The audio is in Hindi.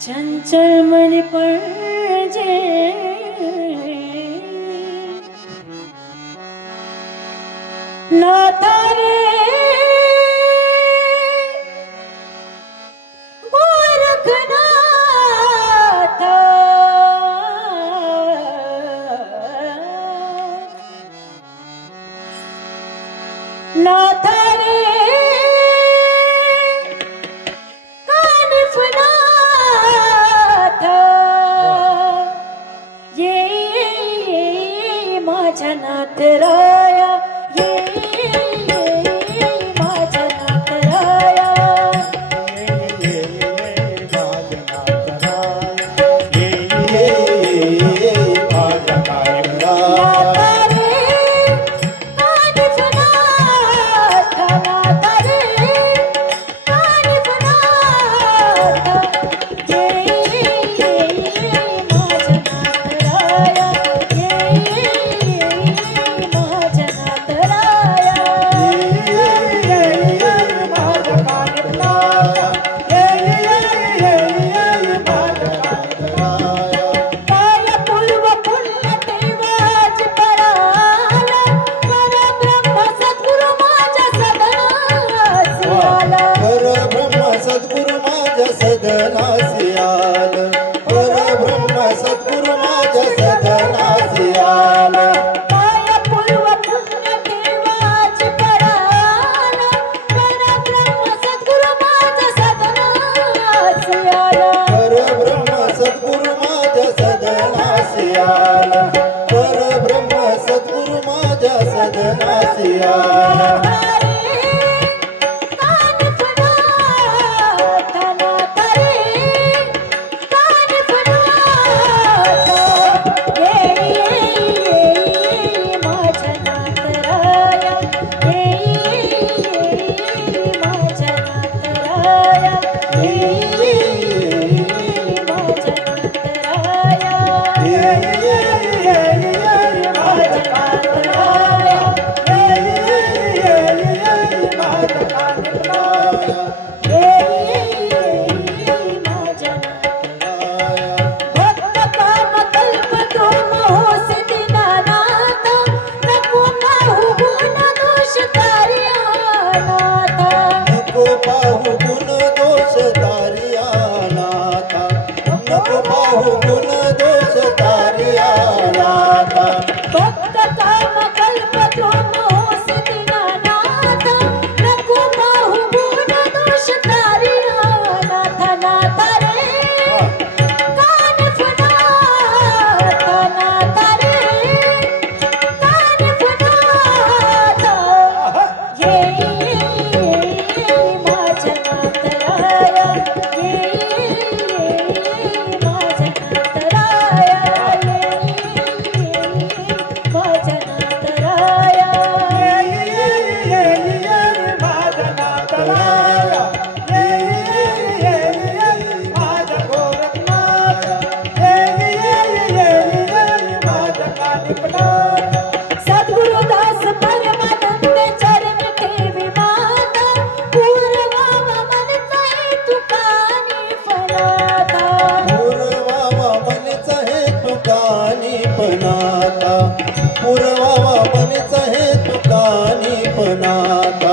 चंचल मन पर जय नाता नाथ रे। জানাতে রয়ে Yeah. o morro अपना